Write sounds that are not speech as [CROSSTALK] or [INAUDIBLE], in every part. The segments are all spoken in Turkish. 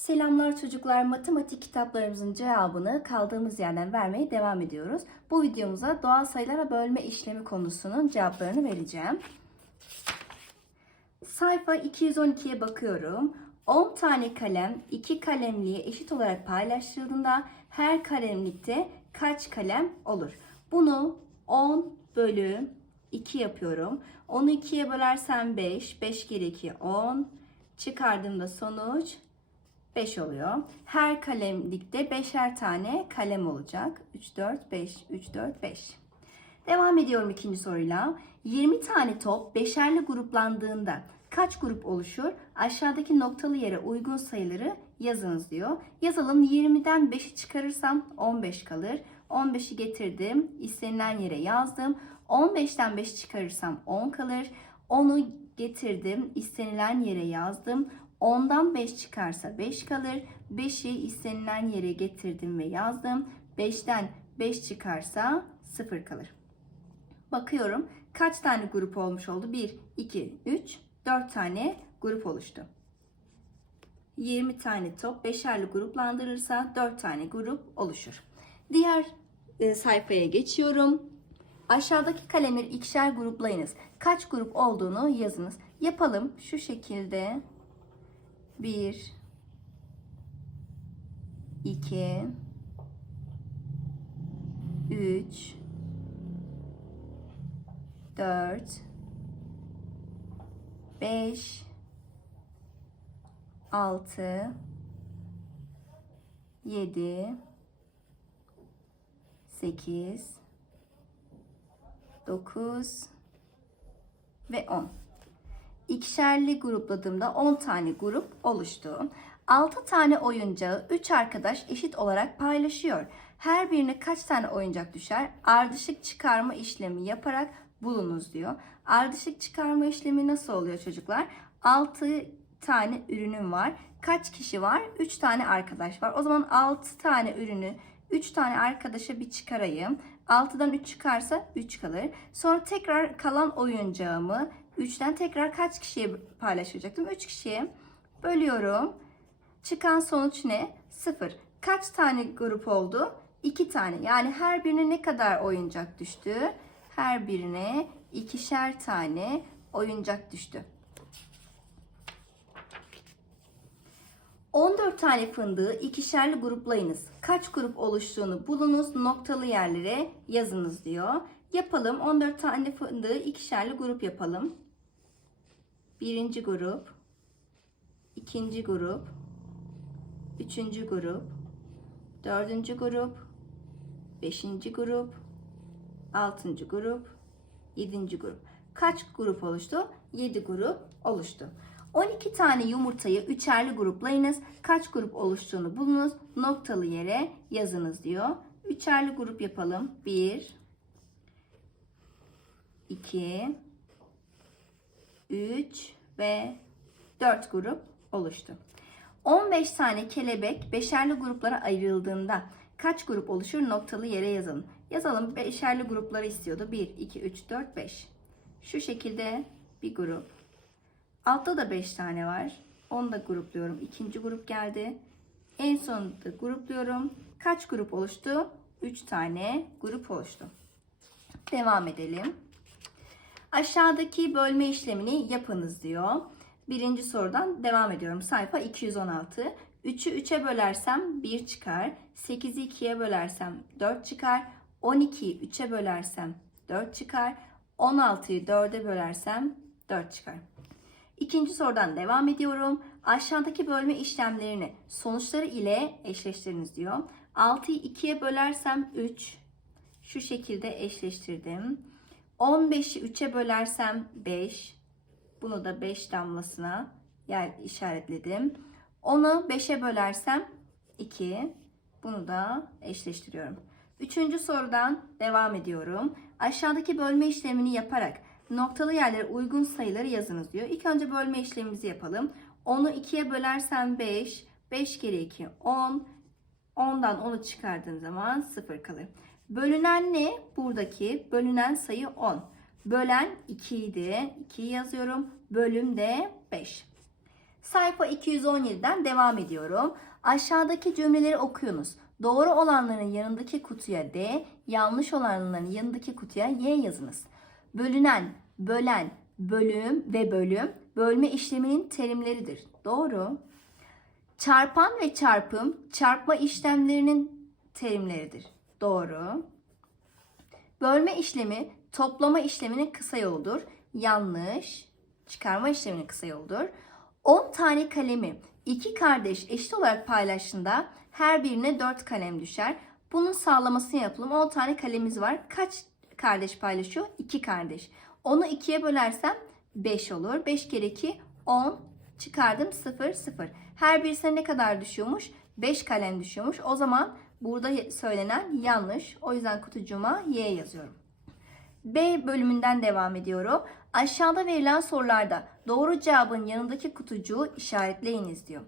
Selamlar çocuklar. Matematik kitaplarımızın cevabını kaldığımız yerden vermeye devam ediyoruz. Bu videomuza doğal sayılara bölme işlemi konusunun cevaplarını vereceğim. Sayfa 212'ye bakıyorum. 10 tane kalem 2 kalemliğe eşit olarak paylaştırıldığında her kalemlikte kaç kalem olur? Bunu 10 bölü 2 yapıyorum. 10'u 2'ye bölersem 5, 5 kere 2 10. Çıkardığımda sonuç 5 oluyor. Her kalemlikte beşer tane kalem olacak. 3, 4, 5, 3, 4, 5. Devam ediyorum ikinci soruyla. 20 tane top beşerli gruplandığında kaç grup oluşur? Aşağıdaki noktalı yere uygun sayıları yazınız diyor. Yazalım 20'den 5'i çıkarırsam 15 kalır. 15'i getirdim. istenilen yere yazdım. 15'ten 5 çıkarırsam 10 kalır. 10'u getirdim. istenilen yere yazdım. 10'dan 5 çıkarsa 5 kalır. 5'i istenilen yere getirdim ve yazdım. 5'ten 5 çıkarsa 0 kalır. Bakıyorum kaç tane grup olmuş oldu? 1, 2, 3, 4 tane grup oluştu. 20 tane top beşerli gruplandırırsa 4 tane grup oluşur. Diğer e, sayfaya geçiyorum. Aşağıdaki kalemleri ikişer gruplayınız. Kaç grup olduğunu yazınız. Yapalım şu şekilde. 1 2 3 4 5 6 7 8 9 ve 10. İkişerli grupladığımda 10 tane grup oluştu. 6 tane oyuncağı 3 arkadaş eşit olarak paylaşıyor. Her birine kaç tane oyuncak düşer? Ardışık çıkarma işlemi yaparak bulunuz diyor. Ardışık çıkarma işlemi nasıl oluyor çocuklar? 6 tane ürünüm var. Kaç kişi var? 3 tane arkadaş var. O zaman 6 tane ürünü 3 tane arkadaşa bir çıkarayım. 6'dan 3 çıkarsa 3 kalır. Sonra tekrar kalan oyuncağımı 3'ten tekrar kaç kişiye paylaşacaktım? 3 kişiye bölüyorum. Çıkan sonuç ne? 0. Kaç tane grup oldu? 2 tane. Yani her birine ne kadar oyuncak düştü? Her birine ikişer tane oyuncak düştü. 14 tane fındığı ikişerli gruplayınız. Kaç grup oluştuğunu bulunuz, noktalı yerlere yazınız diyor. Yapalım. 14 tane fındığı ikişerli grup yapalım. Birinci grup, ikinci grup, üçüncü grup, dördüncü grup, beşinci grup, altıncı grup, yedinci grup. Kaç grup oluştu? 7 grup oluştu. 12 tane yumurtayı üçerli gruplayınız. Kaç grup oluştuğunu bulunuz. Noktalı yere yazınız diyor. Üçerli grup yapalım. 1 2 3 ve 4 grup oluştu. 15 tane kelebek beşerli gruplara ayrıldığında kaç grup oluşur? Noktalı yere yazalım. Yazalım beşerli grupları istiyordu. 1, 2, 3, 4, 5. Şu şekilde bir grup. Altta da 5 tane var. Onu da grupluyorum. İkinci grup geldi. En sonunda grupluyorum. Kaç grup oluştu? 3 tane grup oluştu. Devam edelim. Aşağıdaki bölme işlemini yapınız diyor. Birinci sorudan devam ediyorum. Sayfa 216. 3'ü 3'e bölersem 1 çıkar. 8'i 2'ye bölersem 4 çıkar. 12'yi 3'e bölersem 4 çıkar. 16'yı 4'e bölersem 4 çıkar. İkinci sorudan devam ediyorum. Aşağıdaki bölme işlemlerini sonuçları ile eşleştiriniz diyor. 6'yı 2'ye bölersem 3. Şu şekilde eşleştirdim. 15'i 3'e bölersem 5. Bunu da 5 damlasına yer işaretledim. 10'u 5'e bölersem 2. Bunu da eşleştiriyorum. Üçüncü sorudan devam ediyorum. Aşağıdaki bölme işlemini yaparak noktalı yerlere uygun sayıları yazınız diyor. İlk önce bölme işlemimizi yapalım. 10'u 2'ye bölersem 5. 5 kere 2 10. 10'dan 10'u çıkardığım zaman 0 kalır. Bölünen ne? Buradaki bölünen sayı 10. Bölen 2 idi. 2'yi yazıyorum. Bölüm de 5. Sayfa 217'den devam ediyorum. Aşağıdaki cümleleri okuyunuz. Doğru olanların yanındaki kutuya D, yanlış olanların yanındaki kutuya Y yazınız. Bölünen, bölen, bölüm ve bölüm bölme işleminin terimleridir. Doğru. Çarpan ve çarpım çarpma işlemlerinin terimleridir. Doğru. Bölme işlemi toplama işleminin kısa yoludur. Yanlış. Çıkarma işleminin kısa yoludur. 10 tane kalemi iki kardeş eşit olarak paylaştığında her birine 4 kalem düşer. Bunun sağlamasını yapalım. 10 tane kalemimiz var. Kaç kardeş paylaşıyor? 2 kardeş. Onu 2'ye bölersem 5 olur. 5 kere 2 10 çıkardım 0 0. Her birisine ne kadar düşüyormuş? 5 kalem düşüyormuş. O zaman burada söylenen yanlış. O yüzden kutucuğuma Y yazıyorum. B bölümünden devam ediyorum. Aşağıda verilen sorularda doğru cevabın yanındaki kutucuğu işaretleyiniz diyor.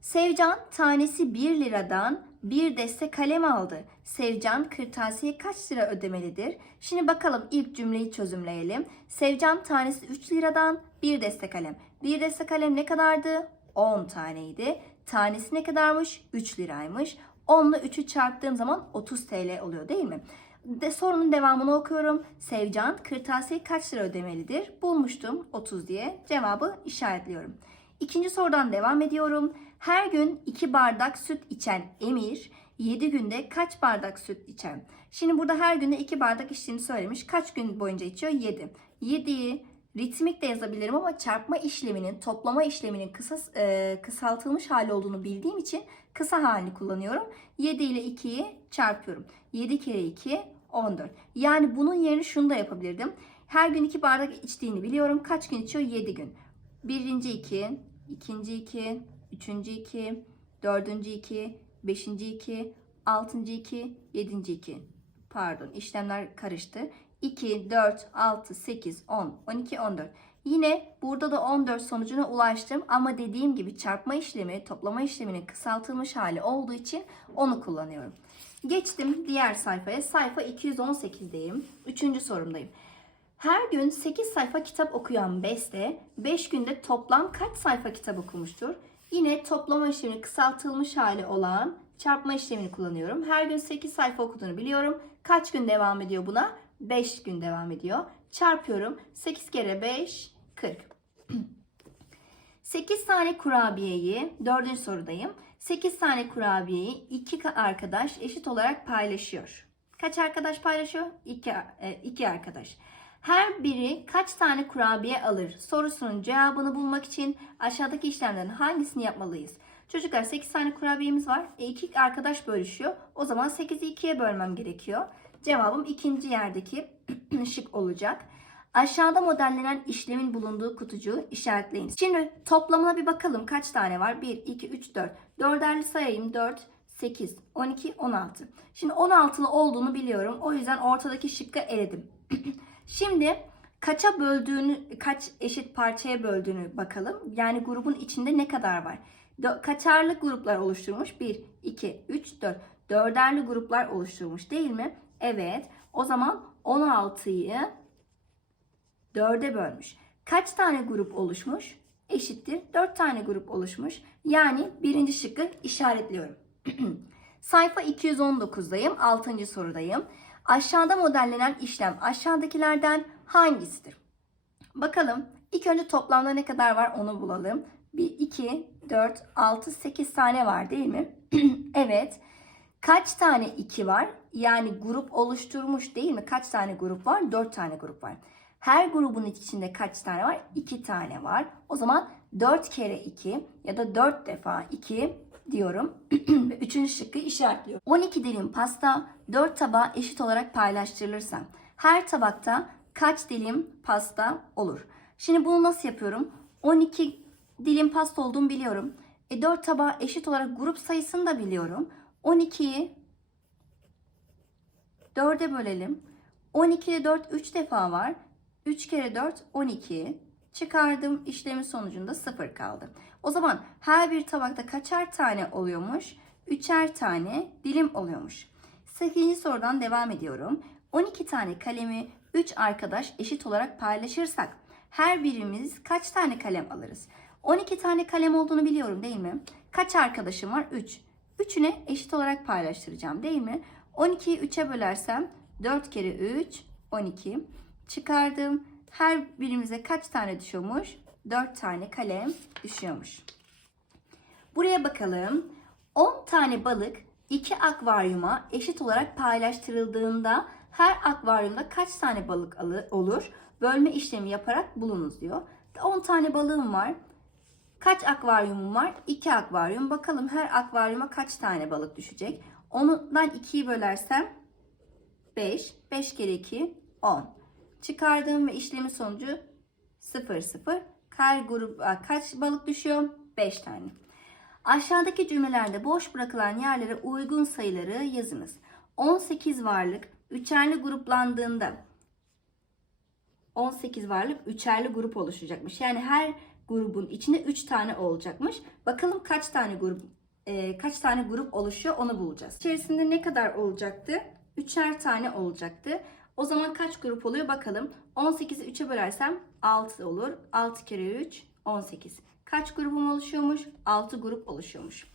Sevcan tanesi 1 liradan bir deste kalem aldı. Sevcan kırtasiye kaç lira ödemelidir? Şimdi bakalım ilk cümleyi çözümleyelim. Sevcan tanesi 3 liradan bir deste kalem. Bir deste kalem ne kadardı? 10 taneydi. Tanesi ne kadarmış? 3 liraymış. 10 ile 3'ü çarptığım zaman 30 TL oluyor değil mi? De sorunun devamını okuyorum. Sevcan kırtasiye kaç lira ödemelidir? Bulmuştum 30 diye. Cevabı işaretliyorum. İkinci sorudan devam ediyorum. Her gün 2 bardak süt içen Emir 7 günde kaç bardak süt içer? Şimdi burada her günde 2 bardak içtiğini söylemiş. Kaç gün boyunca içiyor? 7. 7'yi ritmik de yazabilirim ama çarpma işleminin, toplama işleminin kısa, e, kısaltılmış hali olduğunu bildiğim için kısa halini kullanıyorum. 7 ile 2'yi çarpıyorum. 7 kere 2 14. Yani bunun yerine şunu da yapabilirdim. Her gün 2 bardak içtiğini biliyorum. Kaç gün içiyor? 7 gün. Birinci 2, ikinci 2, üçüncü 2, dördüncü 2, beşinci 2, altıncı 2, yedinci 2. Pardon işlemler karıştı. 2, 4, 6, 8, 10, 12, 14. Yine burada da 14 sonucuna ulaştım ama dediğim gibi çarpma işlemi, toplama işleminin kısaltılmış hali olduğu için onu kullanıyorum. Geçtim diğer sayfaya. Sayfa 218'deyim. Üçüncü sorumdayım. Her gün 8 sayfa kitap okuyan Beste 5 günde toplam kaç sayfa kitap okumuştur? Yine toplama işlemini kısaltılmış hali olan çarpma işlemini kullanıyorum. Her gün 8 sayfa okuduğunu biliyorum. Kaç gün devam ediyor buna? 5 gün devam ediyor. Çarpıyorum. 8 kere 5 40. 8 tane kurabiyeyi, dördüncü sorudayım. 8 tane kurabiyeyi iki arkadaş eşit olarak paylaşıyor. Kaç arkadaş paylaşıyor? 2 iki arkadaş. Her biri kaç tane kurabiye alır sorusunun cevabını bulmak için aşağıdaki işlemlerin hangisini yapmalıyız? Çocuklar 8 tane kurabiyemiz var. E, iki arkadaş bölüşüyor. O zaman 8'i 2'ye bölmem gerekiyor. Cevabım ikinci yerdeki [CLEARS THROAT] şık olacak. Aşağıda modellenen işlemin bulunduğu kutucuğu işaretleyiniz. Şimdi toplamına bir bakalım kaç tane var? 1, 2, 3, 4. Dörderli sayayım. 4, 8, 12, 16. Şimdi 16'lı olduğunu biliyorum. O yüzden ortadaki şıkkı eledim. [CLEARS THROAT] Şimdi kaça böldüğünü, kaç eşit parçaya böldüğünü bakalım. Yani grubun içinde ne kadar var? Kaçarlı gruplar oluşturmuş? 1, 2, 3, 4. Dörderli gruplar oluşturmuş değil mi? Evet. O zaman 16'yı 4'e bölmüş. Kaç tane grup oluşmuş? Eşittir 4 tane grup oluşmuş. Yani birinci şıkkı işaretliyorum. [CLEARS THROAT] Sayfa 219'dayım. 6. sorudayım. Aşağıda modellenen işlem aşağıdakilerden hangisidir? Bakalım. İlk önce toplamda ne kadar var onu bulalım. 1, 2, 4, 6, 8 tane var değil mi? [CLEARS THROAT] evet. Kaç tane 2 var? Yani grup oluşturmuş değil mi? Kaç tane grup var? 4 tane grup var. Her grubun içinde kaç tane var? 2 tane var. O zaman 4 kere 2 ya da 4 defa 2 diyorum. [CLEARS THROAT] Ve üçüncü şıkkı işaretliyorum. 12 dilim pasta 4 tabağa eşit olarak paylaştırılırsa her tabakta kaç dilim pasta olur? Şimdi bunu nasıl yapıyorum? 12 dilim pasta olduğunu biliyorum. E 4 tabağa eşit olarak grup sayısını da biliyorum. 12'yi 4'e bölelim. 12'de 4 3 defa var. 3 kere 4 12. Çıkardım işlemin sonucunda 0 kaldı. O zaman her bir tabakta kaçar tane oluyormuş? Üçer tane dilim oluyormuş. 8. sorudan devam ediyorum. 12 tane kalemi 3 arkadaş eşit olarak paylaşırsak her birimiz kaç tane kalem alırız? 12 tane kalem olduğunu biliyorum değil mi? Kaç arkadaşım var? 3. Üçüne eşit olarak paylaştıracağım değil mi? 12'yi 3'e bölersem 4 kere 3 12. Çıkardım. Her birimize kaç tane düşüyormuş? 4 tane kalem düşüyormuş. Buraya bakalım. 10 tane balık 2 akvaryuma eşit olarak paylaştırıldığında her akvaryumda kaç tane balık alı- olur? Bölme işlemi yaparak bulunuz diyor. 10 tane balığım var. Kaç akvaryumum var? 2 akvaryum. Bakalım her akvaryuma kaç tane balık düşecek? Ondan 2'yi bölersem 5. 5 kere 2 10. Çıkardığım ve işlemin sonucu 0 0. Her grup kaç balık düşüyor? 5 tane. Aşağıdaki cümlelerde boş bırakılan yerlere uygun sayıları yazınız. 18 varlık üçerli gruplandığında 18 varlık üçerli grup oluşacakmış. Yani her grubun içinde 3 tane olacakmış. Bakalım kaç tane grup e, kaç tane grup oluşuyor onu bulacağız. İçerisinde ne kadar olacaktı? Üçer tane olacaktı. O zaman kaç grup oluyor bakalım. 18'i 3'e bölersem 6 olur. 6 kere 3 18. Kaç grubum oluşuyormuş? 6 grup oluşuyormuş.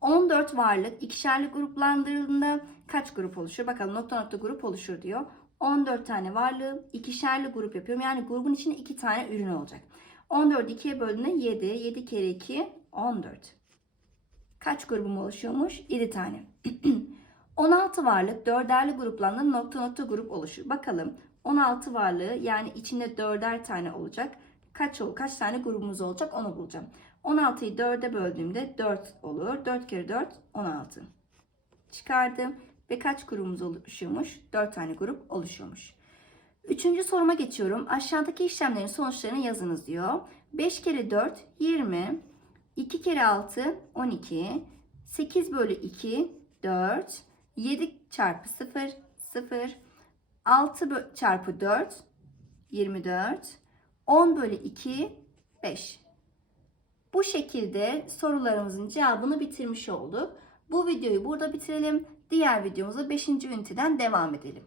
14 varlık ikişerli gruplandırıldığında kaç grup oluşur? Bakalım nokta nokta grup oluşur diyor. 14 tane varlığı ikişerli grup yapıyorum. Yani grubun içinde 2 tane ürün olacak. 14 2'ye böldüğünde 7. 7 kere 2 14. Kaç grubum oluşuyormuş? 7 tane. [CLEARS THROAT] 16 varlık dörderli gruplandığında nokta nokta grup oluşur. Bakalım 16 varlığı yani içinde dörder tane olacak. Kaç kaç tane grubumuz olacak onu bulacağım. 16'yı 4'e böldüğümde 4 olur. 4 kere 4 16. Çıkardım ve kaç grubumuz oluşuyormuş? 4 tane grup oluşuyormuş. Üçüncü soruma geçiyorum. Aşağıdaki işlemlerin sonuçlarını yazınız diyor. 5 kere 4 20. 2 kere 6 12. 8 bölü 2 4. 7 çarpı 0 0. 6 bö- çarpı 4 24. 10 bölü 2 5. Bu şekilde sorularımızın cevabını bitirmiş olduk. Bu videoyu burada bitirelim. Diğer videomuza 5. üniteden devam edelim.